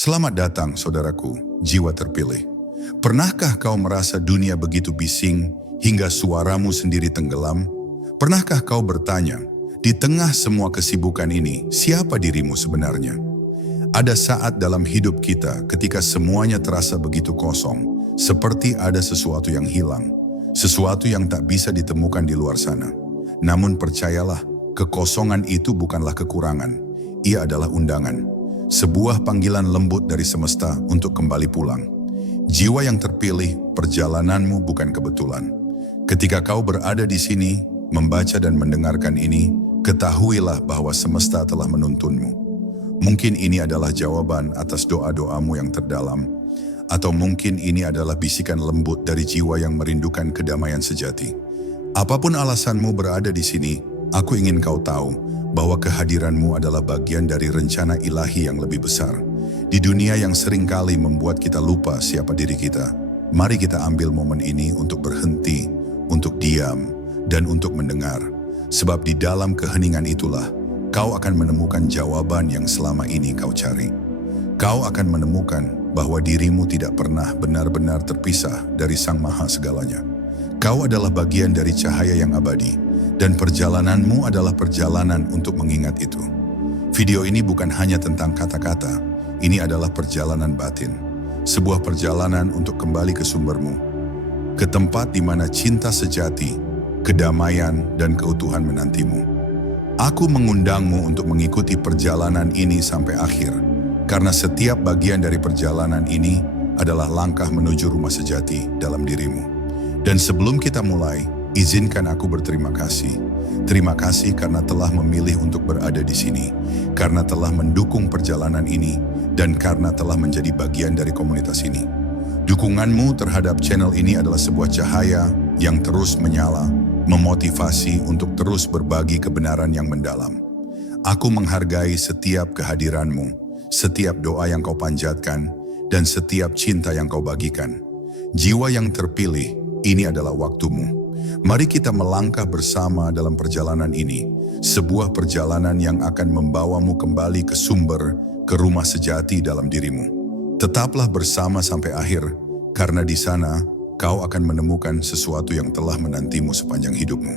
Selamat datang, saudaraku, jiwa terpilih. Pernahkah kau merasa dunia begitu bising hingga suaramu sendiri tenggelam? Pernahkah kau bertanya, di tengah semua kesibukan ini, siapa dirimu sebenarnya? Ada saat dalam hidup kita ketika semuanya terasa begitu kosong, seperti ada sesuatu yang hilang, sesuatu yang tak bisa ditemukan di luar sana. Namun percayalah, kekosongan itu bukanlah kekurangan, ia adalah undangan. Sebuah panggilan lembut dari semesta untuk kembali pulang. Jiwa yang terpilih, perjalananmu bukan kebetulan. Ketika kau berada di sini, membaca dan mendengarkan ini, ketahuilah bahwa semesta telah menuntunmu. Mungkin ini adalah jawaban atas doa-doamu yang terdalam, atau mungkin ini adalah bisikan lembut dari jiwa yang merindukan kedamaian sejati. Apapun alasanmu berada di sini, aku ingin kau tahu bahwa kehadiranmu adalah bagian dari rencana ilahi yang lebih besar. Di dunia yang seringkali membuat kita lupa siapa diri kita, mari kita ambil momen ini untuk berhenti, untuk diam, dan untuk mendengar. Sebab di dalam keheningan itulah, kau akan menemukan jawaban yang selama ini kau cari. Kau akan menemukan bahwa dirimu tidak pernah benar-benar terpisah dari Sang Maha Segalanya. Kau adalah bagian dari cahaya yang abadi, dan perjalananmu adalah perjalanan untuk mengingat itu. Video ini bukan hanya tentang kata-kata, ini adalah perjalanan batin. Sebuah perjalanan untuk kembali ke sumbermu, ke tempat di mana cinta sejati, kedamaian, dan keutuhan menantimu. Aku mengundangmu untuk mengikuti perjalanan ini sampai akhir, karena setiap bagian dari perjalanan ini adalah langkah menuju rumah sejati dalam dirimu. Dan sebelum kita mulai, izinkan aku berterima kasih. Terima kasih karena telah memilih untuk berada di sini, karena telah mendukung perjalanan ini, dan karena telah menjadi bagian dari komunitas ini. Dukunganmu terhadap channel ini adalah sebuah cahaya yang terus menyala, memotivasi untuk terus berbagi kebenaran yang mendalam. Aku menghargai setiap kehadiranmu, setiap doa yang kau panjatkan, dan setiap cinta yang kau bagikan. Jiwa yang terpilih, ini adalah waktumu. Mari kita melangkah bersama dalam perjalanan ini, sebuah perjalanan yang akan membawamu kembali ke sumber, ke rumah sejati dalam dirimu. Tetaplah bersama sampai akhir, karena di sana kau akan menemukan sesuatu yang telah menantimu sepanjang hidupmu.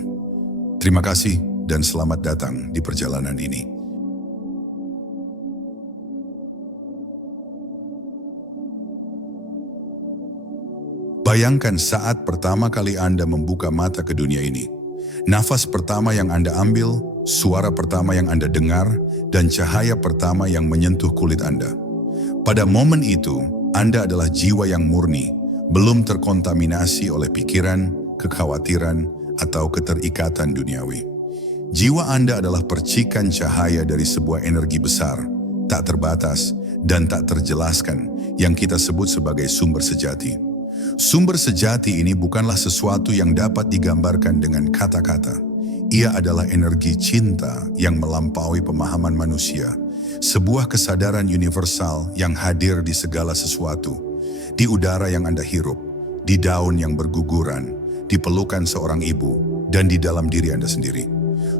Terima kasih dan selamat datang di perjalanan ini. Bayangkan saat pertama kali Anda membuka mata ke dunia ini. Nafas pertama yang Anda ambil, suara pertama yang Anda dengar, dan cahaya pertama yang menyentuh kulit Anda. Pada momen itu, Anda adalah jiwa yang murni, belum terkontaminasi oleh pikiran, kekhawatiran, atau keterikatan duniawi. Jiwa Anda adalah percikan cahaya dari sebuah energi besar, tak terbatas, dan tak terjelaskan, yang kita sebut sebagai sumber sejati. Sumber sejati ini bukanlah sesuatu yang dapat digambarkan dengan kata-kata. Ia adalah energi cinta yang melampaui pemahaman manusia, sebuah kesadaran universal yang hadir di segala sesuatu, di udara yang Anda hirup, di daun yang berguguran, di pelukan seorang ibu, dan di dalam diri Anda sendiri.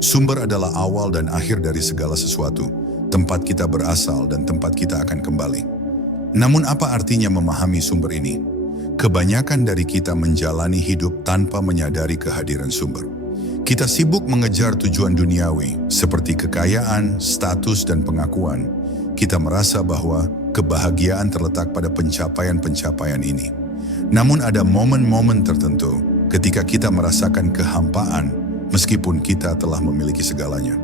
Sumber adalah awal dan akhir dari segala sesuatu, tempat kita berasal dan tempat kita akan kembali. Namun apa artinya memahami sumber ini? Kebanyakan dari kita menjalani hidup tanpa menyadari kehadiran sumber. Kita sibuk mengejar tujuan duniawi seperti kekayaan, status, dan pengakuan. Kita merasa bahwa kebahagiaan terletak pada pencapaian-pencapaian ini. Namun ada momen-momen tertentu ketika kita merasakan kehampaan meskipun kita telah memiliki segalanya.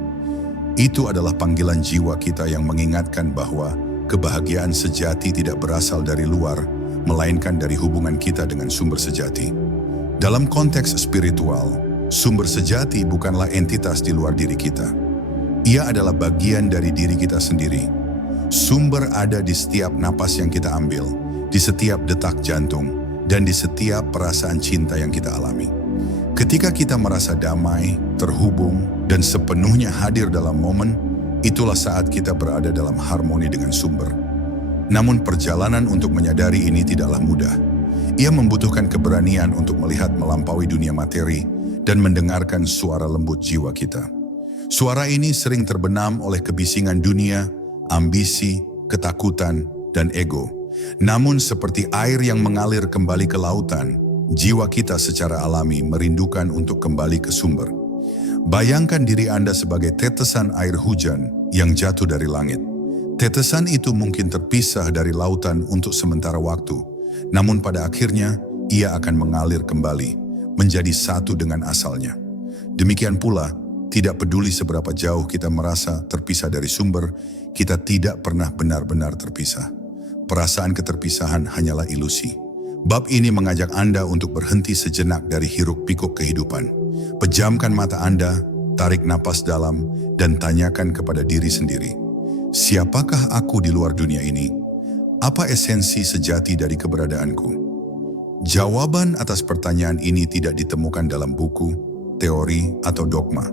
Itu adalah panggilan jiwa kita yang mengingatkan bahwa kebahagiaan sejati tidak berasal dari luar, melainkan dari hubungan kita dengan sumber sejati. Dalam konteks spiritual, sumber sejati bukanlah entitas di luar diri kita. Ia adalah bagian dari diri kita sendiri. Sumber ada di setiap napas yang kita ambil, di setiap detak jantung, dan di setiap perasaan cinta yang kita alami. Ketika kita merasa damai, terhubung, dan sepenuhnya hadir dalam momen, itulah saat kita berada dalam harmoni dengan sumber. Namun perjalanan untuk menyadari ini tidaklah mudah. Ia membutuhkan keberanian untuk melihat melampaui dunia materi dan mendengarkan suara lembut jiwa kita. Suara ini sering terbenam oleh kebisingan dunia, ambisi, ketakutan, dan ego. Namun seperti air yang mengalir kembali ke lautan, jiwa kita secara alami merindukan untuk kembali ke sumber. Bayangkan diri Anda sebagai tetesan air hujan yang jatuh dari langit. Tetesan itu mungkin terpisah dari lautan untuk sementara waktu, namun pada akhirnya ia akan mengalir kembali, menjadi satu dengan asalnya. Demikian pula, tidak peduli seberapa jauh kita merasa terpisah dari sumber, kita tidak pernah benar-benar terpisah. Perasaan keterpisahan hanyalah ilusi. Bab ini mengajak Anda untuk berhenti sejenak dari hiruk-pikuk kehidupan. Pejamkan mata Anda, tarik napas dalam, dan tanyakan kepada diri sendiri. Siapakah aku di luar dunia ini? Apa esensi sejati dari keberadaanku? Jawaban atas pertanyaan ini tidak ditemukan dalam buku, teori, atau dogma.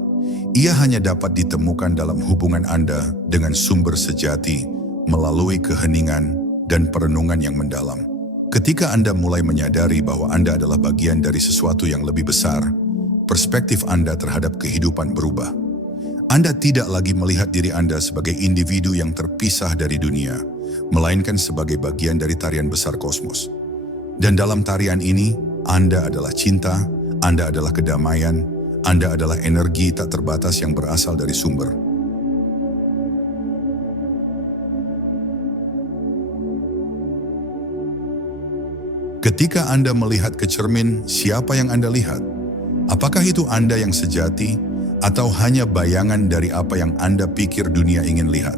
Ia hanya dapat ditemukan dalam hubungan Anda dengan sumber sejati melalui keheningan dan perenungan yang mendalam. Ketika Anda mulai menyadari bahwa Anda adalah bagian dari sesuatu yang lebih besar, perspektif Anda terhadap kehidupan berubah. Anda tidak lagi melihat diri Anda sebagai individu yang terpisah dari dunia, melainkan sebagai bagian dari tarian besar kosmos. Dan dalam tarian ini, Anda adalah cinta, Anda adalah kedamaian, Anda adalah energi tak terbatas yang berasal dari sumber. Ketika Anda melihat ke cermin, siapa yang Anda lihat? Apakah itu Anda yang sejati, atau hanya bayangan dari apa yang Anda pikir dunia ingin lihat?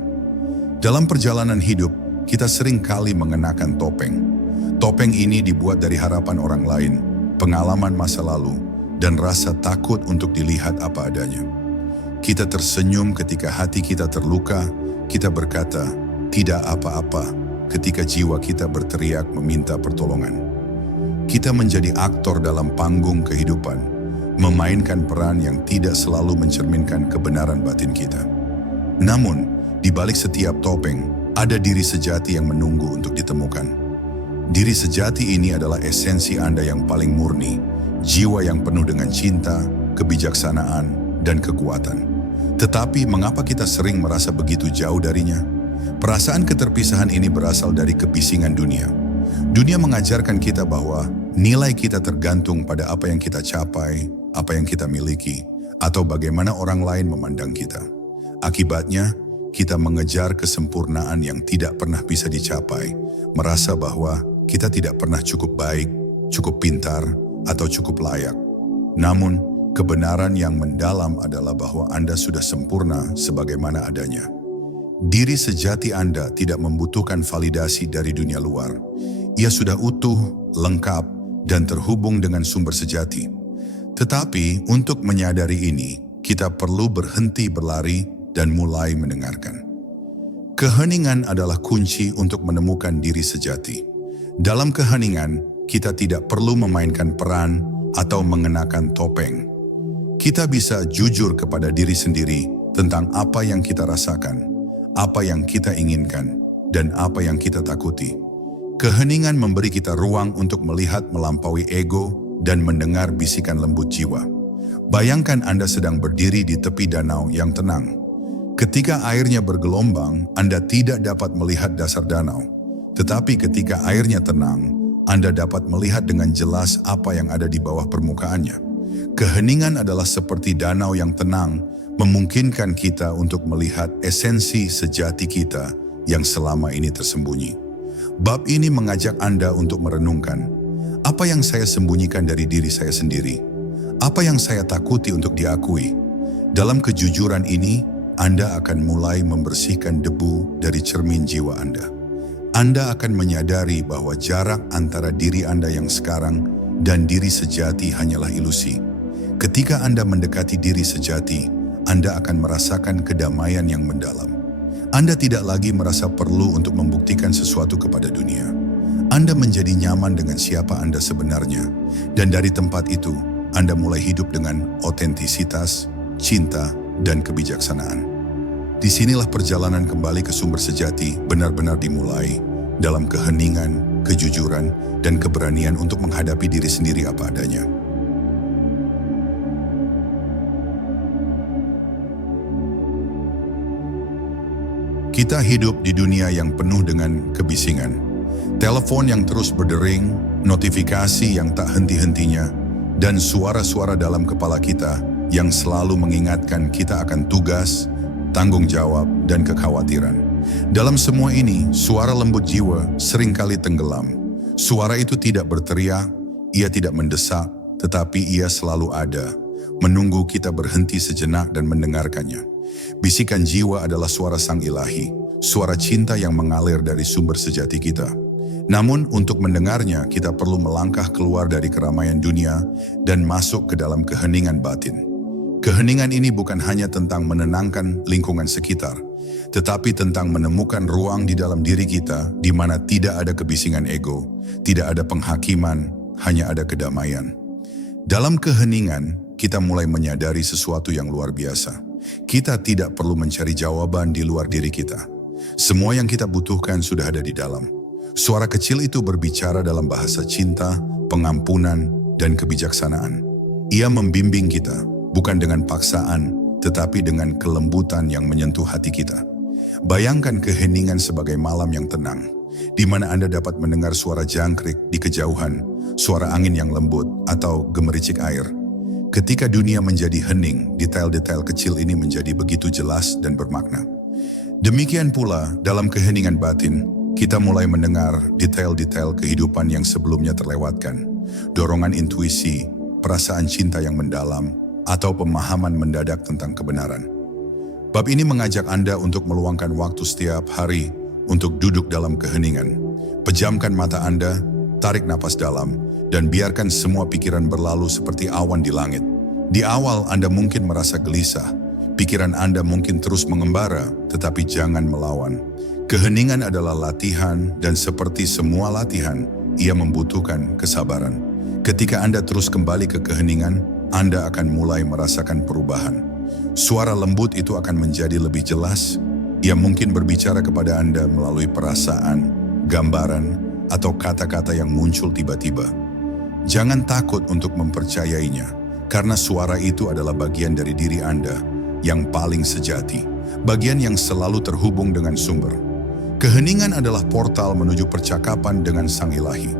Dalam perjalanan hidup, kita sering kali mengenakan topeng. Topeng ini dibuat dari harapan orang lain, pengalaman masa lalu, dan rasa takut untuk dilihat apa adanya. Kita tersenyum ketika hati kita terluka, kita berkata, tidak apa-apa, ketika jiwa kita berteriak meminta pertolongan. Kita menjadi aktor dalam panggung kehidupan, memainkan peran yang tidak selalu mencerminkan kebenaran batin kita. Namun, di balik setiap topeng, ada diri sejati yang menunggu untuk ditemukan. Diri sejati ini adalah esensi Anda yang paling murni, jiwa yang penuh dengan cinta, kebijaksanaan, dan kekuatan. Tetapi mengapa kita sering merasa begitu jauh darinya? Perasaan keterpisahan ini berasal dari kebisingan dunia. Dunia mengajarkan kita bahwa nilai kita tergantung pada apa yang kita capai, apa yang kita miliki, atau bagaimana orang lain memandang kita. Akibatnya, kita mengejar kesempurnaan yang tidak pernah bisa dicapai, merasa bahwa kita tidak pernah cukup baik, cukup pintar, atau cukup layak. Namun, kebenaran yang mendalam adalah bahwa Anda sudah sempurna sebagaimana adanya. Diri sejati Anda tidak membutuhkan validasi dari dunia luar. Ia sudah utuh, lengkap, dan terhubung dengan sumber sejati. Tetapi untuk menyadari ini, kita perlu berhenti berlari dan mulai mendengarkan. Keheningan adalah kunci untuk menemukan diri sejati. Dalam keheningan, kita tidak perlu memainkan peran atau mengenakan topeng. Kita bisa jujur kepada diri sendiri tentang apa yang kita rasakan, apa yang kita inginkan, dan apa yang kita takuti. Keheningan memberi kita ruang untuk melihat melampaui ego dan mendengar bisikan lembut jiwa. Bayangkan Anda sedang berdiri di tepi danau yang tenang. Ketika airnya bergelombang, Anda tidak dapat melihat dasar danau. Tetapi ketika airnya tenang, Anda dapat melihat dengan jelas apa yang ada di bawah permukaannya. Keheningan adalah seperti danau yang tenang, memungkinkan kita untuk melihat esensi sejati kita yang selama ini tersembunyi. Bab ini mengajak Anda untuk merenungkan, apa yang saya sembunyikan dari diri saya sendiri? Apa yang saya takuti untuk diakui? Dalam kejujuran ini, Anda akan mulai membersihkan debu dari cermin jiwa Anda. Anda akan menyadari bahwa jarak antara diri Anda yang sekarang dan diri sejati hanyalah ilusi. Ketika Anda mendekati diri sejati, Anda akan merasakan kedamaian yang mendalam. Anda tidak lagi merasa perlu untuk membuktikan sesuatu kepada dunia. Anda menjadi nyaman dengan siapa Anda sebenarnya, dan dari tempat itu, Anda mulai hidup dengan otentisitas, cinta, dan kebijaksanaan. Disinilah perjalanan kembali ke sumber sejati benar-benar dimulai, dalam keheningan, kejujuran, dan keberanian untuk menghadapi diri sendiri apa adanya. Kita hidup di dunia yang penuh dengan kebisingan. Telepon yang terus berdering, notifikasi yang tak henti-hentinya, dan suara-suara dalam kepala kita yang selalu mengingatkan kita akan tugas, tanggung jawab, dan kekhawatiran. Dalam semua ini, suara lembut jiwa seringkali tenggelam. Suara itu tidak berteriak, ia tidak mendesak, tetapi ia selalu ada, menunggu kita berhenti sejenak dan mendengarkannya. Bisikan jiwa adalah suara Sang Ilahi, suara cinta yang mengalir dari sumber sejati kita. Namun untuk mendengarnya kita perlu melangkah keluar dari keramaian dunia dan masuk ke dalam keheningan batin. Keheningan ini bukan hanya tentang menenangkan lingkungan sekitar, tetapi tentang menemukan ruang di dalam diri kita di mana tidak ada kebisingan ego, tidak ada penghakiman, hanya ada kedamaian. Dalam keheningan, kita mulai menyadari sesuatu yang luar biasa. Kita tidak perlu mencari jawaban di luar diri kita. Semua yang kita butuhkan sudah ada di dalam. Suara kecil itu berbicara dalam bahasa cinta, pengampunan, dan kebijaksanaan. Ia membimbing kita, bukan dengan paksaan, tetapi dengan kelembutan yang menyentuh hati kita. Bayangkan keheningan sebagai malam yang tenang, di mana Anda dapat mendengar suara jangkrik di kejauhan, suara angin yang lembut, atau gemericik air. Ketika dunia menjadi hening, detail-detail kecil ini menjadi begitu jelas dan bermakna. Demikian pula, dalam keheningan batin, kita mulai mendengar detail-detail kehidupan yang sebelumnya terlewatkan. Dorongan intuisi, perasaan cinta yang mendalam, atau pemahaman mendadak tentang kebenaran. Bab ini mengajak Anda untuk meluangkan waktu setiap hari untuk duduk dalam keheningan. Pejamkan mata Anda, tarik napas dalam, dan biarkan semua pikiran berlalu seperti awan di langit. Di awal Anda mungkin merasa gelisah, pikiran Anda mungkin terus mengembara, tetapi jangan melawan. Keheningan adalah latihan, dan seperti semua latihan, ia membutuhkan kesabaran. Ketika Anda terus kembali ke keheningan, Anda akan mulai merasakan perubahan. Suara lembut itu akan menjadi lebih jelas. Ia mungkin berbicara kepada Anda melalui perasaan, gambaran, atau kata-kata yang muncul tiba-tiba. Jangan takut untuk mempercayainya, karena suara itu adalah bagian dari diri Anda yang paling sejati, bagian yang selalu terhubung dengan sumber. Keheningan adalah portal menuju percakapan dengan Sang Ilahi.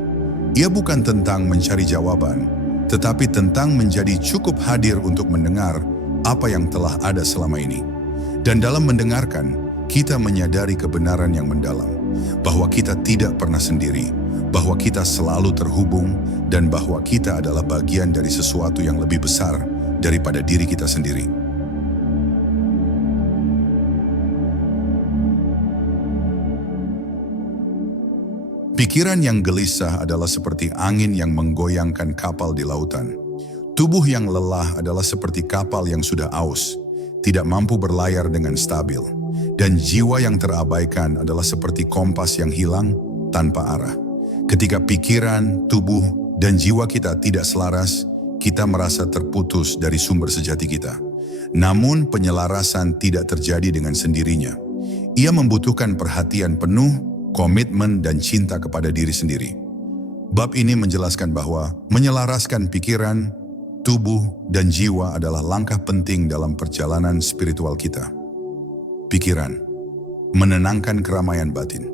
Ia bukan tentang mencari jawaban, tetapi tentang menjadi cukup hadir untuk mendengar apa yang telah ada selama ini. Dan dalam mendengarkan, kita menyadari kebenaran yang mendalam, bahwa kita tidak pernah sendiri, bahwa kita selalu terhubung, dan bahwa kita adalah bagian dari sesuatu yang lebih besar daripada diri kita sendiri. Pikiran yang gelisah adalah seperti angin yang menggoyangkan kapal di lautan. Tubuh yang lelah adalah seperti kapal yang sudah aus, tidak mampu berlayar dengan stabil. Dan jiwa yang terabaikan adalah seperti kompas yang hilang tanpa arah. Ketika pikiran, tubuh, dan jiwa kita tidak selaras, kita merasa terputus dari sumber sejati kita. Namun penyelarasan tidak terjadi dengan sendirinya. Ia membutuhkan perhatian penuh, komitmen, dan cinta kepada diri sendiri. Bab ini menjelaskan bahwa menyelaraskan pikiran, tubuh, dan jiwa adalah langkah penting dalam perjalanan spiritual kita. Pikiran, menenangkan keramaian batin.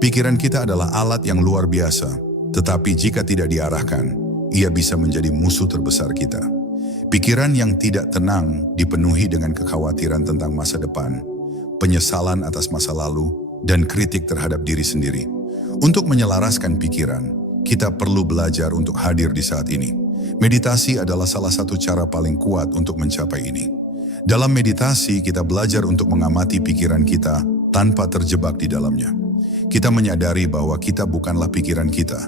Pikiran kita adalah alat yang luar biasa, tetapi jika tidak diarahkan, ia bisa menjadi musuh terbesar kita. Pikiran yang tidak tenang dipenuhi dengan kekhawatiran tentang masa depan, penyesalan atas masa lalu, dan kritik terhadap diri sendiri. Untuk menyelaraskan pikiran, kita perlu belajar untuk hadir di saat ini. Meditasi adalah salah satu cara paling kuat untuk mencapai ini. Dalam meditasi, kita belajar untuk mengamati pikiran kita tanpa terjebak di dalamnya. Kita menyadari bahwa kita bukanlah pikiran kita.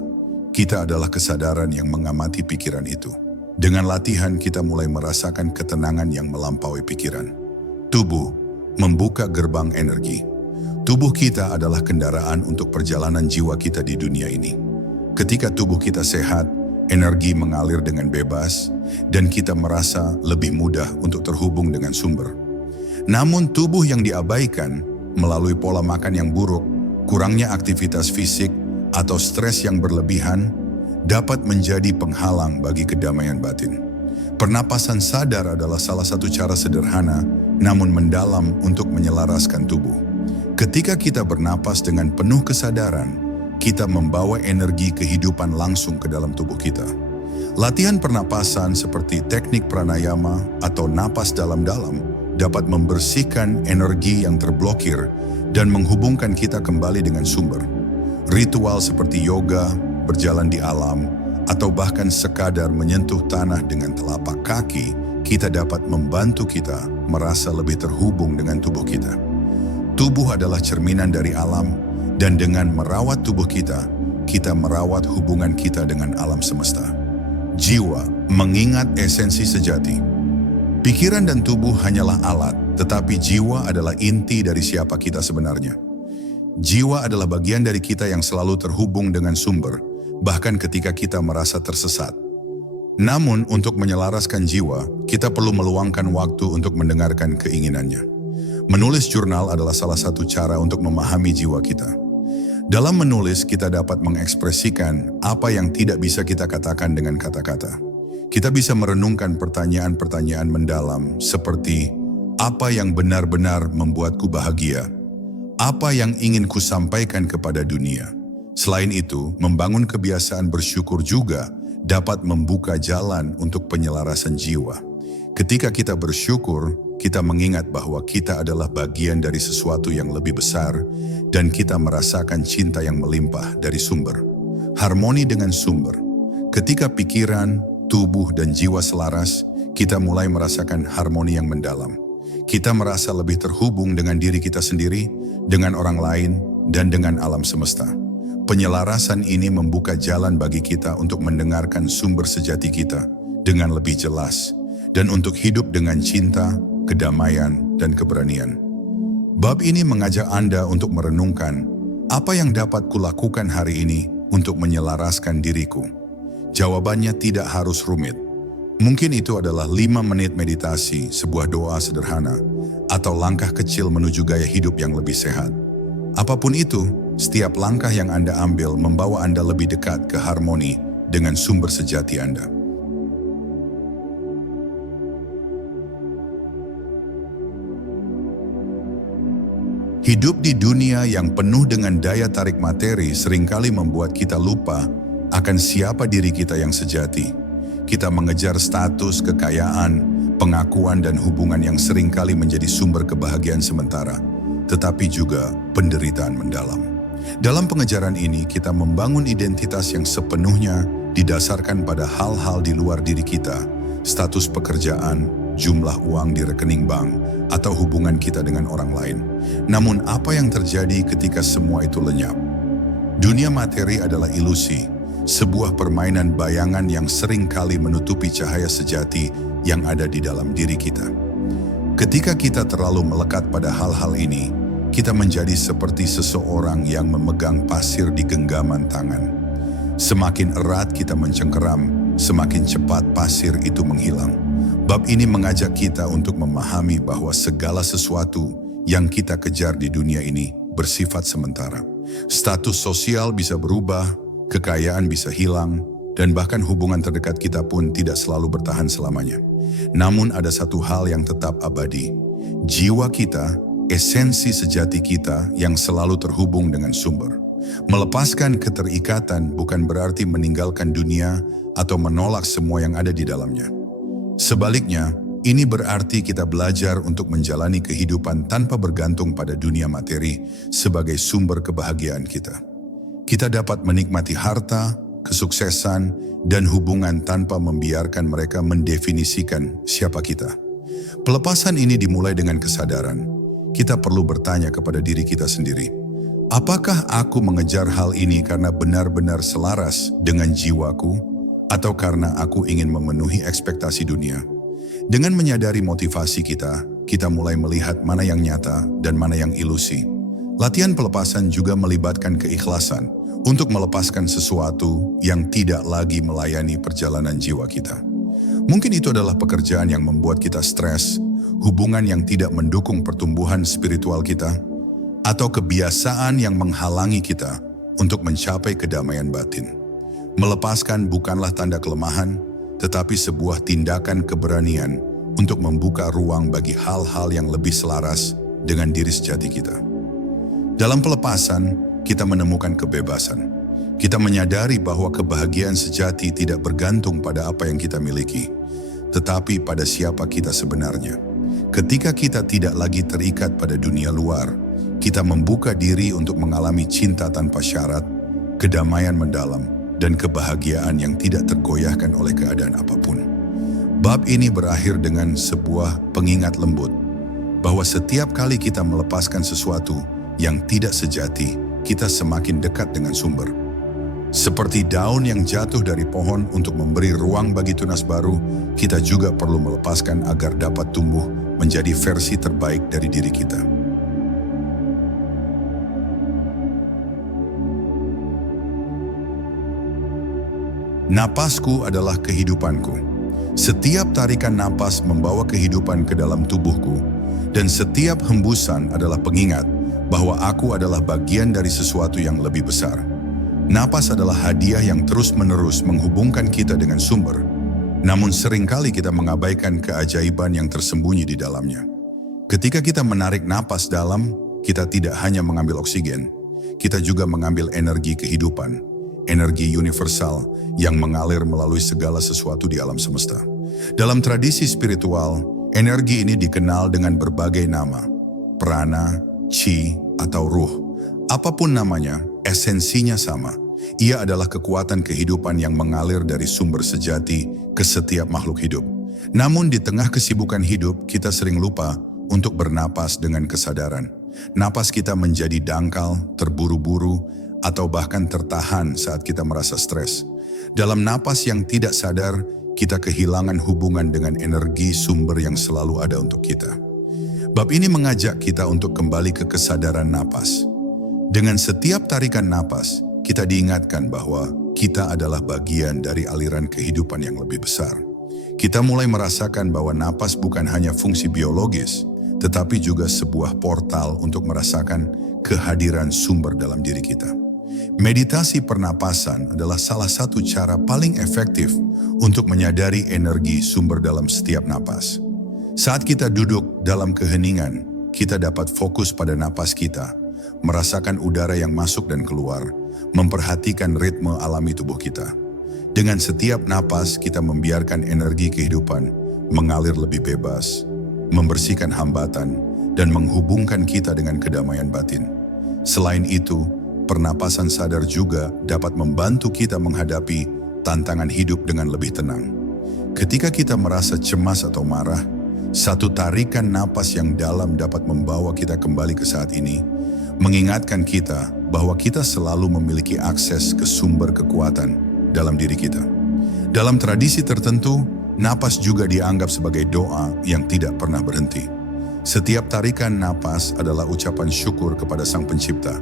Kita adalah kesadaran yang mengamati pikiran itu. Dengan latihan, kita mulai merasakan ketenangan yang melampaui pikiran. Tubuh membuka gerbang energi. Tubuh kita adalah kendaraan untuk perjalanan jiwa kita di dunia ini. Ketika tubuh kita sehat, energi mengalir dengan bebas, dan kita merasa lebih mudah untuk terhubung dengan sumber. Namun tubuh yang diabaikan melalui pola makan yang buruk, kurangnya aktivitas fisik, atau stres yang berlebihan dapat menjadi penghalang bagi kedamaian batin. Pernapasan sadar adalah salah satu cara sederhana namun mendalam untuk menyelaraskan tubuh. Ketika kita bernapas dengan penuh kesadaran, kita membawa energi kehidupan langsung ke dalam tubuh kita. Latihan pernapasan seperti teknik pranayama atau napas dalam-dalam dapat membersihkan energi yang terblokir dan menghubungkan kita kembali dengan sumber. Ritual seperti yoga, berjalan di alam, atau bahkan sekadar menyentuh tanah dengan telapak kaki, kita dapat membantu kita merasa lebih terhubung dengan tubuh kita. Tubuh adalah cerminan dari alam, dan dengan merawat tubuh kita, kita merawat hubungan kita dengan alam semesta. Jiwa mengingat esensi sejati. Pikiran dan tubuh hanyalah alat, tetapi jiwa adalah inti dari siapa kita sebenarnya. Jiwa adalah bagian dari kita yang selalu terhubung dengan sumber, bahkan ketika kita merasa tersesat. Namun, untuk menyelaraskan jiwa, kita perlu meluangkan waktu untuk mendengarkan keinginannya. Menulis jurnal adalah salah satu cara untuk memahami jiwa kita. Dalam menulis, kita dapat mengekspresikan apa yang tidak bisa kita katakan dengan kata-kata. Kita bisa merenungkan pertanyaan-pertanyaan mendalam seperti, apa yang benar-benar membuatku bahagia? Apa yang ingin ku sampaikan kepada dunia? Selain itu, membangun kebiasaan bersyukur juga dapat membuka jalan untuk penyelarasan jiwa. Ketika kita bersyukur, kita mengingat bahwa kita adalah bagian dari sesuatu yang lebih besar dan kita merasakan cinta yang melimpah dari sumber. Harmoni dengan sumber. Ketika pikiran, tubuh, dan jiwa selaras, kita mulai merasakan harmoni yang mendalam. Kita merasa lebih terhubung dengan diri kita sendiri, dengan orang lain, dan dengan alam semesta. Penyelarasan ini membuka jalan bagi kita untuk mendengarkan sumber sejati kita dengan lebih jelas, dan untuk hidup dengan cinta, kedamaian, dan keberanian. Bab ini mengajak Anda untuk merenungkan, apa yang dapat kulakukan hari ini untuk menyelaraskan diriku? Jawabannya tidak harus rumit. Mungkin itu adalah 5 menit meditasi, sebuah doa sederhana, atau langkah kecil menuju gaya hidup yang lebih sehat. Apapun itu, setiap langkah yang Anda ambil membawa Anda lebih dekat ke harmoni dengan sumber sejati Anda. Hidup di dunia yang penuh dengan daya tarik materi seringkali membuat kita lupa akan siapa diri kita yang sejati. Kita mengejar status, kekayaan, pengakuan, dan hubungan yang seringkali menjadi sumber kebahagiaan sementara, tetapi juga penderitaan mendalam. Dalam pengejaran ini, kita membangun identitas yang sepenuhnya didasarkan pada hal-hal di luar diri kita, status pekerjaan, jumlah uang di rekening bank, atau hubungan kita dengan orang lain. Namun apa yang terjadi ketika semua itu lenyap? Dunia materi adalah ilusi, sebuah permainan bayangan yang sering kali menutupi cahaya sejati yang ada di dalam diri kita. Ketika kita terlalu melekat pada hal-hal ini, kita menjadi seperti seseorang yang memegang pasir di genggaman tangan. Semakin erat kita mencengkeram, semakin cepat pasir itu menghilang. Bab ini mengajak kita untuk memahami bahwa segala sesuatu yang kita kejar di dunia ini bersifat sementara. Status sosial bisa berubah, kekayaan bisa hilang, dan bahkan hubungan terdekat kita pun tidak selalu bertahan selamanya. Namun ada satu hal yang tetap abadi. Jiwa kita, esensi sejati kita yang selalu terhubung dengan sumber. Melepaskan keterikatan bukan berarti meninggalkan dunia atau menolak semua yang ada di dalamnya. Sebaliknya, ini berarti kita belajar untuk menjalani kehidupan tanpa bergantung pada dunia materi sebagai sumber kebahagiaan kita. Kita dapat menikmati harta, kesuksesan, dan hubungan tanpa membiarkan mereka mendefinisikan siapa kita. Pelepasan ini dimulai dengan kesadaran. Kita perlu bertanya kepada diri kita sendiri, apakah aku mengejar hal ini karena benar-benar selaras dengan jiwaku, atau karena aku ingin memenuhi ekspektasi dunia? Dengan menyadari motivasi kita, kita mulai melihat mana yang nyata dan mana yang ilusi. Latihan pelepasan juga melibatkan keikhlasan untuk melepaskan sesuatu yang tidak lagi melayani perjalanan jiwa kita. Mungkin itu adalah pekerjaan yang membuat kita stres, hubungan yang tidak mendukung pertumbuhan spiritual kita, atau kebiasaan yang menghalangi kita untuk mencapai kedamaian batin. Melepaskan bukanlah tanda kelemahan, tetapi sebuah tindakan keberanian untuk membuka ruang bagi hal-hal yang lebih selaras dengan diri sejati kita. Dalam pelepasan, kita menemukan kebebasan. Kita menyadari bahwa kebahagiaan sejati tidak bergantung pada apa yang kita miliki, tetapi pada siapa kita sebenarnya. Ketika kita tidak lagi terikat pada dunia luar, kita membuka diri untuk mengalami cinta tanpa syarat, kedamaian mendalam, dan kebahagiaan yang tidak tergoyahkan oleh keadaan apapun. Bab ini berakhir dengan sebuah pengingat lembut, bahwa setiap kali kita melepaskan sesuatu yang tidak sejati, kita semakin dekat dengan sumber. Seperti daun yang jatuh dari pohon untuk memberi ruang bagi tunas baru, kita juga perlu melepaskan agar dapat tumbuh menjadi versi terbaik dari diri kita. Napasku adalah kehidupanku. Setiap tarikan napas membawa kehidupan ke dalam tubuhku, dan setiap hembusan adalah pengingat bahwa aku adalah bagian dari sesuatu yang lebih besar. Napas adalah hadiah yang terus-menerus menghubungkan kita dengan sumber, namun seringkali kita mengabaikan keajaiban yang tersembunyi di dalamnya. Ketika kita menarik napas dalam, kita tidak hanya mengambil oksigen, kita juga mengambil energi kehidupan, energi universal yang mengalir melalui segala sesuatu di alam semesta. Dalam tradisi spiritual, energi ini dikenal dengan berbagai nama: prana, chi, atau ruh. Apapun namanya, esensinya sama. Ia adalah kekuatan kehidupan yang mengalir dari sumber sejati ke setiap makhluk hidup. Namun di tengah kesibukan hidup, kita sering lupa untuk bernapas dengan kesadaran. Napas kita menjadi dangkal, terburu-buru, atau bahkan tertahan saat kita merasa stres. Dalam napas yang tidak sadar, kita kehilangan hubungan dengan energi sumber yang selalu ada untuk kita. Bab ini mengajak kita untuk kembali ke kesadaran napas. Dengan setiap tarikan napas, kita diingatkan bahwa kita adalah bagian dari aliran kehidupan yang lebih besar. Kita mulai merasakan bahwa napas bukan hanya fungsi biologis, tetapi juga sebuah portal untuk merasakan kehadiran sumber dalam diri kita. Meditasi pernapasan adalah salah satu cara paling efektif untuk menyadari energi sumber dalam setiap napas. Saat kita duduk dalam keheningan, kita dapat fokus pada napas kita, merasakan udara yang masuk dan keluar, memperhatikan ritme alami tubuh kita. Dengan setiap napas, kita membiarkan energi kehidupan mengalir lebih bebas, membersihkan hambatan, dan menghubungkan kita dengan kedamaian batin. Selain itu, pernapasan sadar juga dapat membantu kita menghadapi tantangan hidup dengan lebih tenang. Ketika kita merasa cemas atau marah, satu tarikan napas yang dalam dapat membawa kita kembali ke saat ini, mengingatkan kita bahwa kita selalu memiliki akses ke sumber kekuatan dalam diri kita. Dalam tradisi tertentu, napas juga dianggap sebagai doa yang tidak pernah berhenti. Setiap tarikan napas adalah ucapan syukur kepada Sang Pencipta,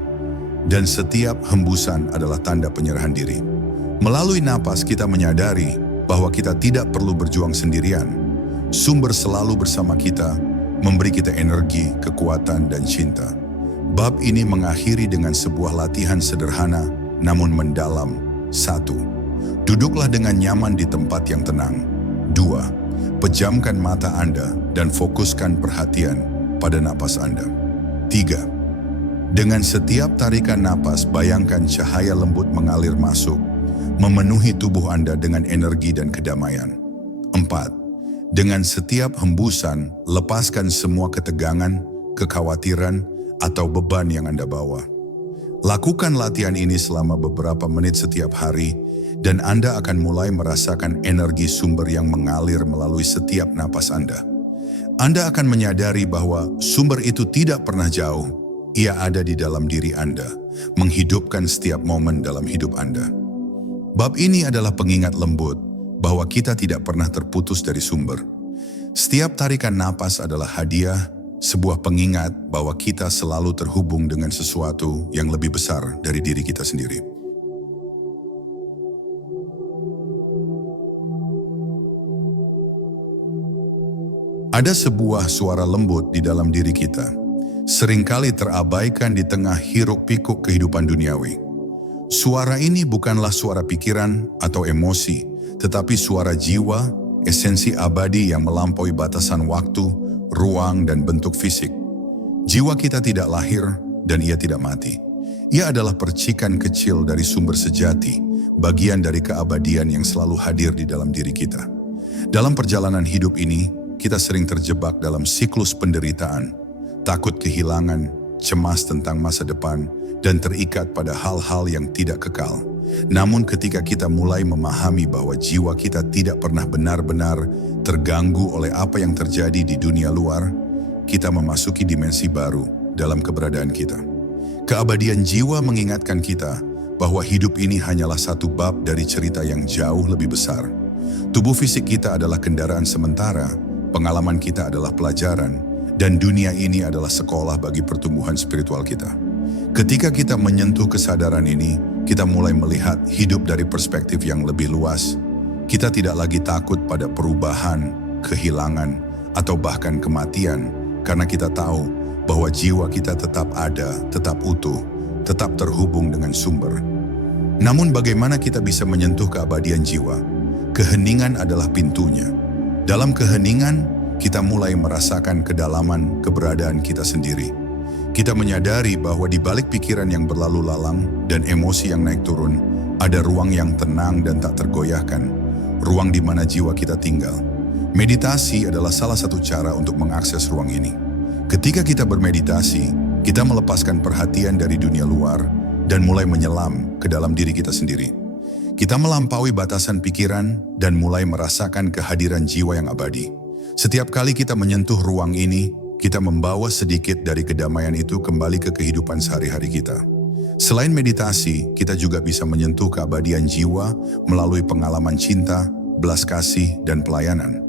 dan setiap hembusan adalah tanda penyerahan diri. Melalui napas kita menyadari bahwa kita tidak perlu berjuang sendirian. Sumber selalu bersama kita, memberi kita energi, kekuatan, dan cinta. Bab ini mengakhiri dengan sebuah latihan sederhana namun mendalam. 1. Duduklah dengan nyaman di tempat yang tenang. 2. Pejamkan mata Anda dan fokuskan perhatian pada napas Anda. 3. Dengan setiap tarikan napas, bayangkan cahaya lembut mengalir masuk, memenuhi tubuh Anda dengan energi dan kedamaian. 4. Dengan setiap hembusan, lepaskan semua ketegangan, kekhawatiran, atau beban yang Anda bawa. Lakukan latihan ini selama beberapa menit setiap hari, dan Anda akan mulai merasakan energi sumber yang mengalir melalui setiap napas Anda. Anda akan menyadari bahwa sumber itu tidak pernah jauh. Ia ada di dalam diri Anda, menghidupkan setiap momen dalam hidup Anda. Bab ini adalah pengingat lembut bahwa kita tidak pernah terputus dari sumber. Setiap tarikan napas adalah hadiah, sebuah pengingat bahwa kita selalu terhubung dengan sesuatu yang lebih besar dari diri kita sendiri. Ada sebuah suara lembut di dalam diri kita, seringkali terabaikan di tengah hiruk-pikuk kehidupan duniawi. Suara ini bukanlah suara pikiran atau emosi, tetapi suara jiwa, esensi abadi yang melampaui batasan waktu, ruang, dan bentuk fisik. Jiwa kita tidak lahir dan ia tidak mati. Ia adalah percikan kecil dari sumber sejati, bagian dari keabadian yang selalu hadir di dalam diri kita. Dalam perjalanan hidup ini, kita sering terjebak dalam siklus penderitaan, takut kehilangan, cemas tentang masa depan, dan terikat pada hal-hal yang tidak kekal. Namun ketika kita mulai memahami bahwa jiwa kita tidak pernah benar-benar terganggu oleh apa yang terjadi di dunia luar, kita memasuki dimensi baru dalam keberadaan kita. Keabadian jiwa mengingatkan kita bahwa hidup ini hanyalah satu bab dari cerita yang jauh lebih besar. Tubuh fisik kita adalah kendaraan sementara, pengalaman kita adalah pelajaran, dan dunia ini adalah sekolah bagi pertumbuhan spiritual kita. Ketika kita menyentuh kesadaran ini, kita mulai melihat hidup dari perspektif yang lebih luas. Kita tidak lagi takut pada perubahan, kehilangan, atau bahkan kematian, karena kita tahu bahwa jiwa kita tetap ada, tetap utuh, tetap terhubung dengan sumber. Namun bagaimana kita bisa menyentuh keabadian jiwa? Keheningan adalah pintunya. Dalam keheningan, kita mulai merasakan kedalaman keberadaan kita sendiri. Kita menyadari bahwa di balik pikiran yang berlalu lalang dan emosi yang naik turun, ada ruang yang tenang dan tak tergoyahkan, ruang di mana jiwa kita tinggal. Meditasi adalah salah satu cara untuk mengakses ruang ini. Ketika kita bermeditasi, kita melepaskan perhatian dari dunia luar dan mulai menyelam ke dalam diri kita sendiri. Kita melampaui batasan pikiran dan mulai merasakan kehadiran jiwa yang abadi. Setiap kali kita menyentuh ruang ini, kita membawa sedikit dari kedamaian itu kembali ke kehidupan sehari-hari kita. Selain meditasi, kita juga bisa menyentuh keabadian jiwa melalui pengalaman cinta, belas kasih, dan pelayanan.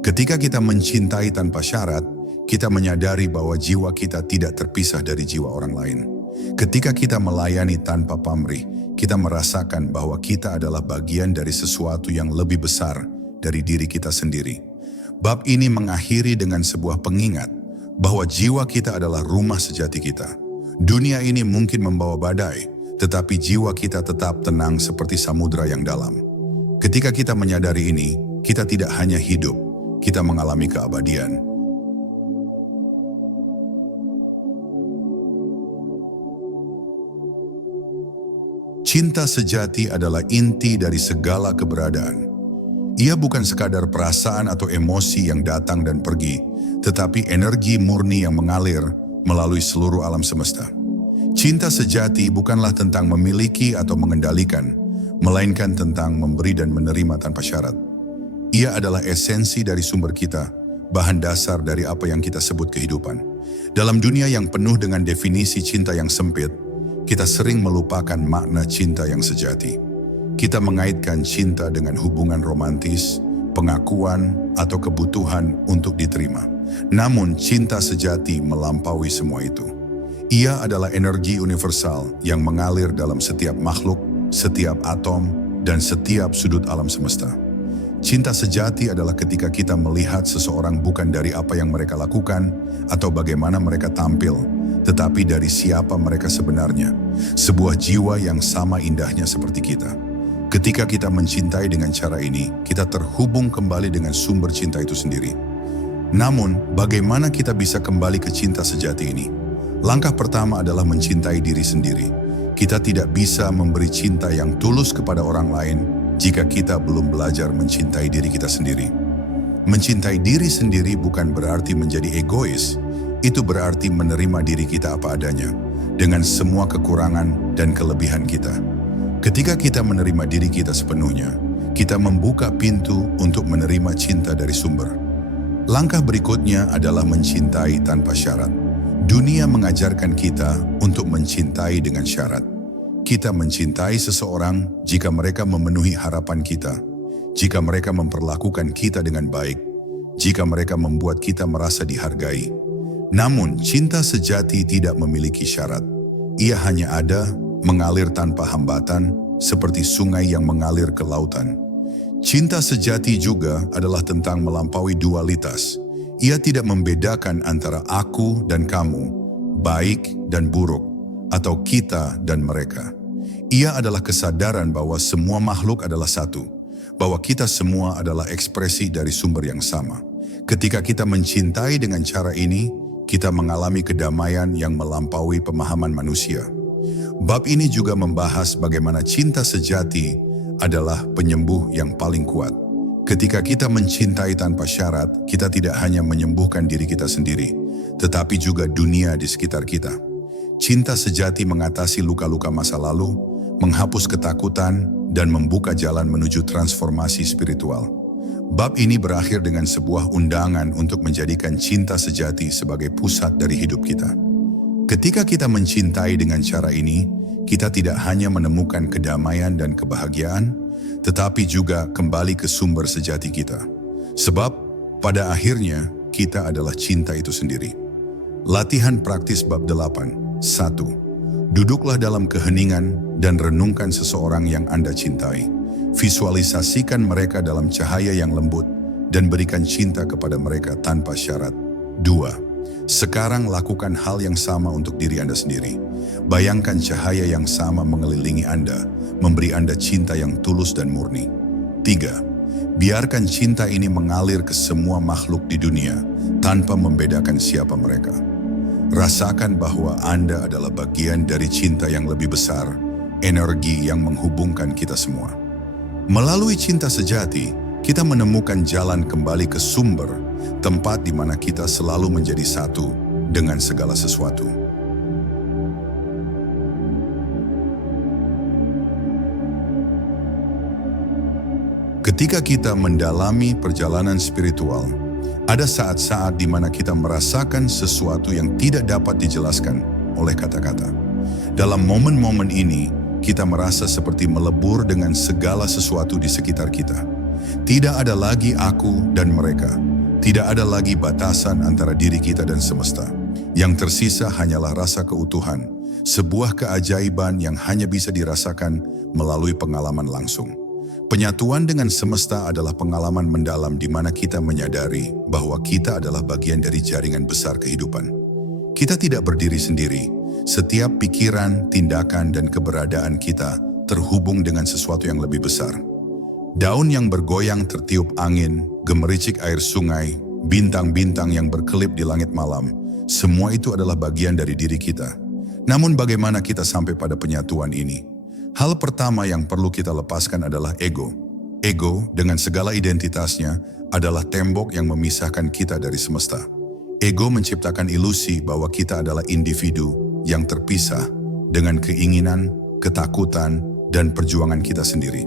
Ketika kita mencintai tanpa syarat, kita menyadari bahwa jiwa kita tidak terpisah dari jiwa orang lain. Ketika kita melayani tanpa pamrih, kita merasakan bahwa kita adalah bagian dari sesuatu yang lebih besar dari diri kita sendiri. Bab ini mengakhiri dengan sebuah pengingat bahwa jiwa kita adalah rumah sejati kita. Dunia ini mungkin membawa badai, tetapi jiwa kita tetap tenang seperti samudra yang dalam. Ketika kita menyadari ini, kita tidak hanya hidup, kita mengalami keabadian. Cinta sejati adalah inti dari segala keberadaan. Ia bukan sekadar perasaan atau emosi yang datang dan pergi, tetapi energi murni yang mengalir melalui seluruh alam semesta. Cinta sejati bukanlah tentang memiliki atau mengendalikan, melainkan tentang memberi dan menerima tanpa syarat. Ia adalah esensi dari sumber kita, bahan dasar dari apa yang kita sebut kehidupan. Dalam dunia yang penuh dengan definisi cinta yang sempit, kita sering melupakan makna cinta yang sejati. Kita mengaitkan cinta dengan hubungan romantis, pengakuan, atau kebutuhan untuk diterima. Namun cinta sejati melampaui semua itu. Ia adalah energi universal yang mengalir dalam setiap makhluk, setiap atom, dan setiap sudut alam semesta. Cinta sejati adalah ketika kita melihat seseorang bukan dari apa yang mereka lakukan atau bagaimana mereka tampil, tetapi dari siapa mereka sebenarnya. Sebuah jiwa yang sama indahnya seperti kita. Ketika kita mencintai dengan cara ini, kita terhubung kembali dengan sumber cinta itu sendiri. Namun, bagaimana kita bisa kembali ke cinta sejati ini? Langkah pertama adalah mencintai diri sendiri. Kita tidak bisa memberi cinta yang tulus kepada orang lain jika kita belum belajar mencintai diri kita sendiri. Mencintai diri sendiri bukan berarti menjadi egois, itu berarti menerima diri kita apa adanya, dengan semua kekurangan dan kelebihan kita. Ketika kita menerima diri kita sepenuhnya, kita membuka pintu untuk menerima cinta dari sumber. Langkah berikutnya adalah mencintai tanpa syarat. Dunia mengajarkan kita untuk mencintai dengan syarat. Kita mencintai seseorang jika mereka memenuhi harapan kita, jika mereka memperlakukan kita dengan baik, jika mereka membuat kita merasa dihargai. Namun, cinta sejati tidak memiliki syarat. Ia hanya ada, mengalir tanpa hambatan, seperti sungai yang mengalir ke lautan. Cinta sejati juga adalah tentang melampaui dualitas. Ia tidak membedakan antara aku dan kamu, baik dan buruk, atau kita dan mereka. Ia adalah kesadaran bahwa semua makhluk adalah satu, bahwa kita semua adalah ekspresi dari sumber yang sama. Ketika kita mencintai dengan cara ini, kita mengalami kedamaian yang melampaui pemahaman manusia. Bab ini juga membahas bagaimana cinta sejati adalah penyembuh yang paling kuat. Ketika kita mencintai tanpa syarat, kita tidak hanya menyembuhkan diri kita sendiri, tetapi juga dunia di sekitar kita. Cinta sejati mengatasi luka-luka masa lalu, menghapus ketakutan, dan membuka jalan menuju transformasi spiritual. Bab ini berakhir dengan sebuah undangan untuk menjadikan cinta sejati sebagai pusat dari hidup kita. Ketika kita mencintai dengan cara ini, kita tidak hanya menemukan kedamaian dan kebahagiaan, tetapi juga kembali ke sumber sejati kita. Sebab, pada akhirnya, kita adalah cinta itu sendiri. Latihan praktis bab 8. 1. Duduklah dalam keheningan dan renungkan seseorang yang Anda cintai. Visualisasikan mereka dalam cahaya yang lembut dan berikan cinta kepada mereka tanpa syarat. 2. Sekarang lakukan hal yang sama untuk diri Anda sendiri. Bayangkan cahaya yang sama mengelilingi Anda, memberi Anda cinta yang tulus dan murni. 3. Biarkan cinta ini mengalir ke semua makhluk di dunia tanpa membedakan siapa mereka. Rasakan bahwa Anda adalah bagian dari cinta yang lebih besar, energi yang menghubungkan kita semua. Melalui cinta sejati, kita menemukan jalan kembali ke sumber, tempat di mana kita selalu menjadi satu dengan segala sesuatu. Ketika kita mendalami perjalanan spiritual, ada saat-saat di mana kita merasakan sesuatu yang tidak dapat dijelaskan oleh kata-kata. Dalam momen-momen ini, kita merasa seperti melebur dengan segala sesuatu di sekitar kita. Tidak ada lagi aku dan mereka. Tidak ada lagi batasan antara diri kita dan semesta. Yang tersisa hanyalah rasa keutuhan, sebuah keajaiban yang hanya bisa dirasakan melalui pengalaman langsung. Penyatuan dengan semesta adalah pengalaman mendalam di mana kita menyadari bahwa kita adalah bagian dari jaringan besar kehidupan. Kita tidak berdiri sendiri. Setiap pikiran, tindakan, dan keberadaan kita terhubung dengan sesuatu yang lebih besar. Daun yang bergoyang tertiup angin, gemericik air sungai, bintang-bintang yang berkelip di langit malam, semua itu adalah bagian dari diri kita. Namun bagaimana kita sampai pada penyatuan ini? Hal pertama yang perlu kita lepaskan adalah ego. Ego dengan segala identitasnya adalah tembok yang memisahkan kita dari semesta. Ego menciptakan ilusi bahwa kita adalah individu yang terpisah dengan keinginan, ketakutan, dan perjuangan kita sendiri.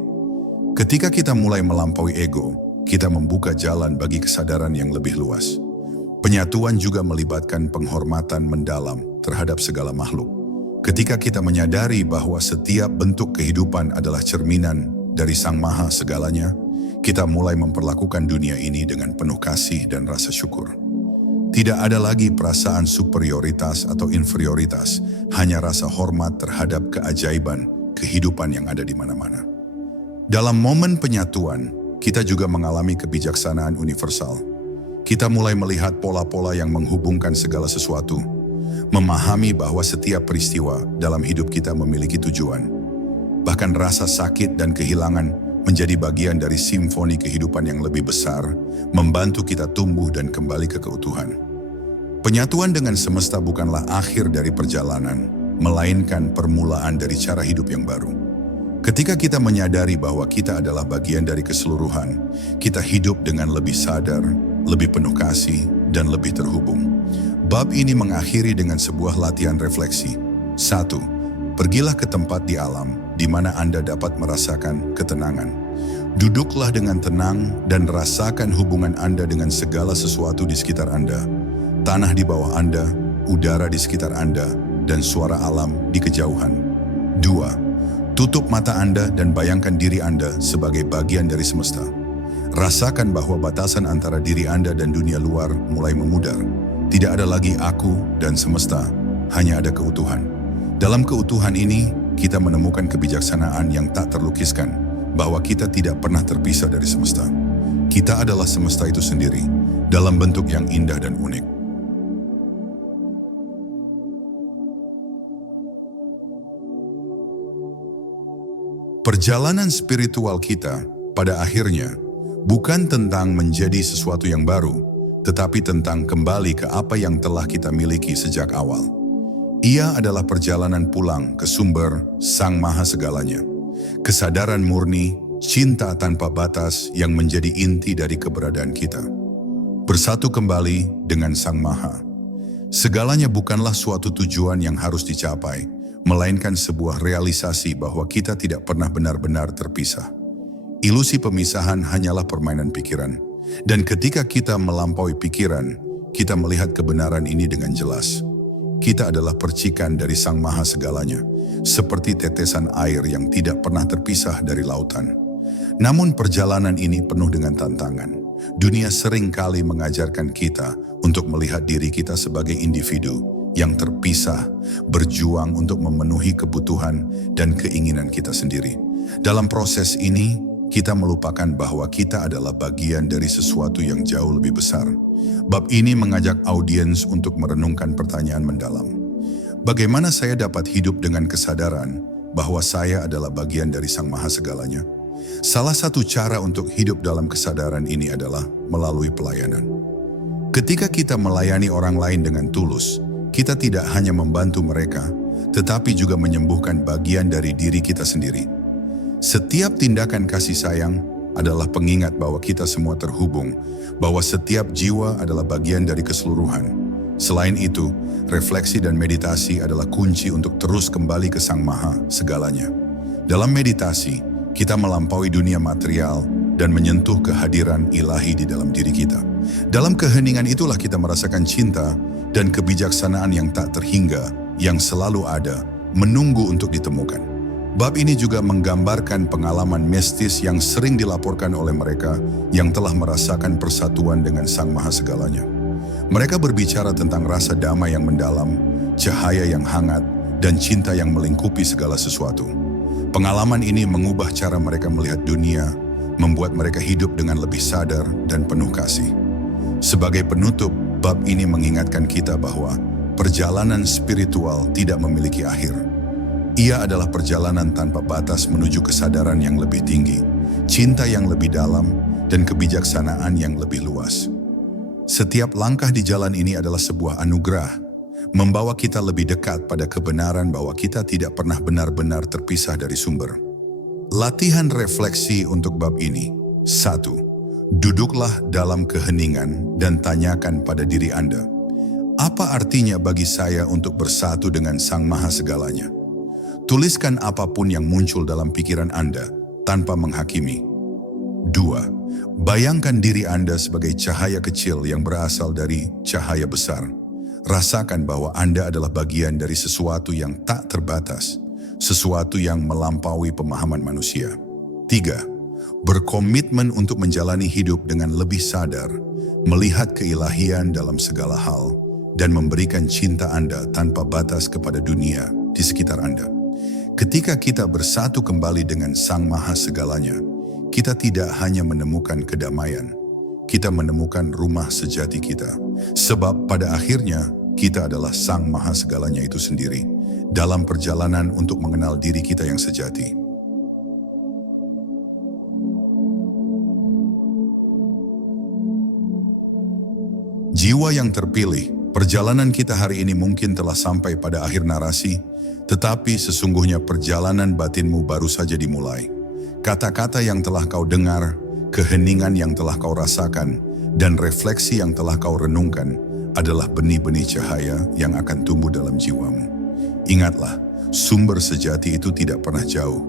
Ketika kita mulai melampaui ego, kita membuka jalan bagi kesadaran yang lebih luas. Penyatuan juga melibatkan penghormatan mendalam terhadap segala makhluk. Ketika kita menyadari bahwa setiap bentuk kehidupan adalah cerminan dari Sang Maha segalanya, kita mulai memperlakukan dunia ini dengan penuh kasih dan rasa syukur. Tidak ada lagi perasaan superioritas atau inferioritas, hanya rasa hormat terhadap keajaiban kehidupan yang ada di mana-mana. Dalam momen penyatuan, kita juga mengalami kebijaksanaan universal. Kita mulai melihat pola-pola yang menghubungkan segala sesuatu, memahami bahwa setiap peristiwa dalam hidup kita memiliki tujuan. Bahkan rasa sakit dan kehilangan menjadi bagian dari simfoni kehidupan yang lebih besar, membantu kita tumbuh dan kembali ke keutuhan. Penyatuan dengan semesta bukanlah akhir dari perjalanan, melainkan permulaan dari cara hidup yang baru. Ketika kita menyadari bahwa kita adalah bagian dari keseluruhan, kita hidup dengan lebih sadar, lebih penuh kasih, dan lebih terhubung. Bab ini mengakhiri dengan sebuah latihan refleksi. 1. Pergilah ke tempat di alam, di mana Anda dapat merasakan ketenangan. Duduklah dengan tenang dan rasakan hubungan Anda dengan segala sesuatu di sekitar Anda. Tanah di bawah Anda, udara di sekitar Anda, dan suara alam di kejauhan. 2. Tutup mata Anda dan bayangkan diri Anda sebagai bagian dari semesta. Rasakan bahwa batasan antara diri Anda dan dunia luar mulai memudar. Tidak ada lagi aku dan semesta, hanya ada keutuhan. Dalam keutuhan ini, kita menemukan kebijaksanaan yang tak terlukiskan, bahwa kita tidak pernah terpisah dari semesta. Kita adalah semesta itu sendiri, dalam bentuk yang indah dan unik. Perjalanan spiritual kita, pada akhirnya, bukan tentang menjadi sesuatu yang baru, tetapi tentang kembali ke apa yang telah kita miliki sejak awal. Ia adalah perjalanan pulang ke sumber Sang Maha Segalanya. Kesadaran murni, cinta tanpa batas yang menjadi inti dari keberadaan kita. Bersatu kembali dengan Sang Maha. Segalanya bukanlah suatu tujuan yang harus dicapai, melainkan sebuah realisasi bahwa kita tidak pernah benar-benar terpisah. Ilusi pemisahan hanyalah permainan pikiran. Dan ketika kita melampaui pikiran, kita melihat kebenaran ini dengan jelas. Kita adalah percikan dari Sang Maha Segalanya, seperti tetesan air yang tidak pernah terpisah dari lautan. Namun perjalanan ini penuh dengan tantangan. Dunia sering kali mengajarkan kita untuk melihat diri kita sebagai individu yang terpisah, berjuang untuk memenuhi kebutuhan dan keinginan kita sendiri. Dalam proses ini, kita melupakan bahwa kita adalah bagian dari sesuatu yang jauh lebih besar. Bab ini mengajak audiens untuk merenungkan pertanyaan mendalam. Bagaimana saya dapat hidup dengan kesadaran bahwa saya adalah bagian dari Sang Maha Segalanya? Salah satu cara untuk hidup dalam kesadaran ini adalah melalui pelayanan. Ketika kita melayani orang lain dengan tulus, kita tidak hanya membantu mereka, tetapi juga menyembuhkan bagian dari diri kita sendiri. Setiap tindakan kasih sayang adalah pengingat bahwa kita semua terhubung, bahwa setiap jiwa adalah bagian dari keseluruhan. Selain itu, refleksi dan meditasi adalah kunci untuk terus kembali ke Sang Maha Segalanya. Dalam meditasi, kita melampaui dunia material dan menyentuh kehadiran ilahi di dalam diri kita. Dalam keheningan itulah kita merasakan cinta dan kebijaksanaan yang tak terhingga, yang selalu ada, menunggu untuk ditemukan. Bab ini juga menggambarkan pengalaman mistis yang sering dilaporkan oleh mereka yang telah merasakan persatuan dengan Sang Maha Segalanya. Mereka berbicara tentang rasa damai yang mendalam, cahaya yang hangat, dan cinta yang melingkupi segala sesuatu. Pengalaman ini mengubah cara mereka melihat dunia, membuat mereka hidup dengan lebih sadar dan penuh kasih. Sebagai penutup, bab ini mengingatkan kita bahwa perjalanan spiritual tidak memiliki akhir. Ia adalah perjalanan tanpa batas menuju kesadaran yang lebih tinggi, cinta yang lebih dalam, dan kebijaksanaan yang lebih luas. Setiap langkah di jalan ini adalah sebuah anugerah, membawa kita lebih dekat pada kebenaran bahwa kita tidak pernah benar-benar terpisah dari sumber. Latihan refleksi untuk bab ini. 1. Duduklah dalam keheningan dan tanyakan pada diri Anda, apa artinya bagi saya untuk bersatu dengan Sang Maha Segalanya? Tuliskan apapun yang muncul dalam pikiran Anda tanpa menghakimi. 2. Bayangkan diri Anda sebagai cahaya kecil yang berasal dari cahaya besar. Rasakan bahwa Anda adalah bagian dari sesuatu yang tak terbatas, sesuatu yang melampaui pemahaman manusia. 3. Berkomitmen untuk menjalani hidup dengan lebih sadar, melihat keilahian dalam segala hal, dan memberikan cinta Anda tanpa batas kepada dunia di sekitar Anda. Ketika kita bersatu kembali dengan Sang Maha Segalanya, kita tidak hanya menemukan kedamaian, kita menemukan rumah sejati kita. Sebab pada akhirnya, kita adalah Sang Maha Segalanya itu sendiri, dalam perjalanan untuk mengenal diri kita yang sejati. Jiwa yang terpilih, perjalanan kita hari ini mungkin telah sampai pada akhir narasi, tetapi sesungguhnya perjalanan batinmu baru saja dimulai. Kata-kata yang telah kau dengar, keheningan yang telah kau rasakan, dan refleksi yang telah kau renungkan adalah benih-benih cahaya yang akan tumbuh dalam jiwamu. Ingatlah, sumber sejati itu tidak pernah jauh.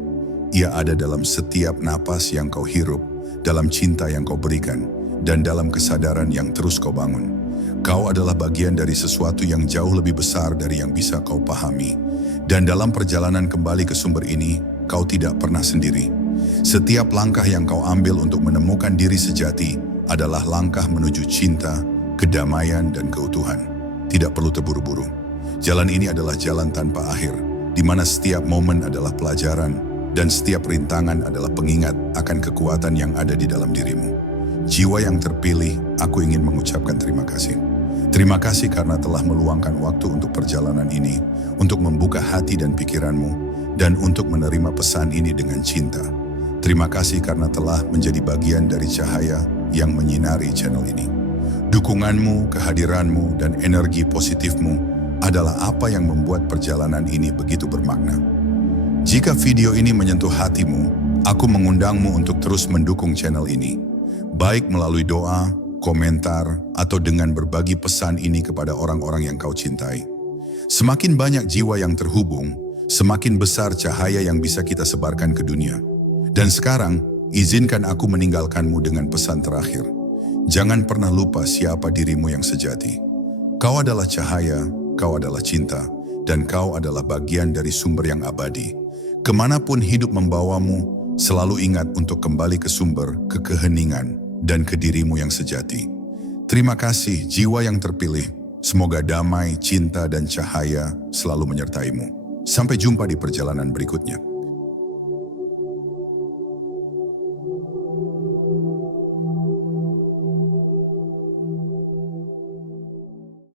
Ia ada dalam setiap napas yang kau hirup, dalam cinta yang kau berikan, dan dalam kesadaran yang terus kau bangun. Kau adalah bagian dari sesuatu yang jauh lebih besar dari yang bisa kau pahami. Dan dalam perjalanan kembali ke sumber ini, kau tidak pernah sendiri. Setiap langkah yang kau ambil untuk menemukan diri sejati adalah langkah menuju cinta, kedamaian, dan keutuhan. Tidak perlu terburu-buru. Jalan ini adalah jalan tanpa akhir, di mana setiap momen adalah pelajaran, dan setiap rintangan adalah pengingat akan kekuatan yang ada di dalam dirimu. Jiwa yang terpilih, aku ingin mengucapkan terima kasih. Terima kasih karena telah meluangkan waktu untuk perjalanan ini, untuk membuka hati dan pikiranmu, dan untuk menerima pesan ini dengan cinta. Terima kasih karena telah menjadi bagian dari cahaya yang menyinari channel ini. Dukunganmu, kehadiranmu, dan energi positifmu adalah apa yang membuat perjalanan ini begitu bermakna. Jika video ini menyentuh hatimu, aku mengundangmu untuk terus mendukung channel ini, baik melalui doa, komentar, atau dengan berbagi pesan ini kepada orang-orang yang kau cintai. Semakin banyak jiwa yang terhubung, semakin besar cahaya yang bisa kita sebarkan ke dunia. Dan sekarang, izinkan aku meninggalkanmu dengan pesan terakhir. Jangan pernah lupa siapa dirimu yang sejati. Kau adalah cahaya, kau adalah cinta, dan kau adalah bagian dari sumber yang abadi. Kemanapun hidup membawamu, selalu ingat untuk kembali ke sumber, ke keheningan, dan ke dirimu yang sejati. Terima kasih jiwa yang terpilih. Semoga damai, cinta, dan cahaya selalu menyertaimu. Sampai jumpa di perjalanan berikutnya.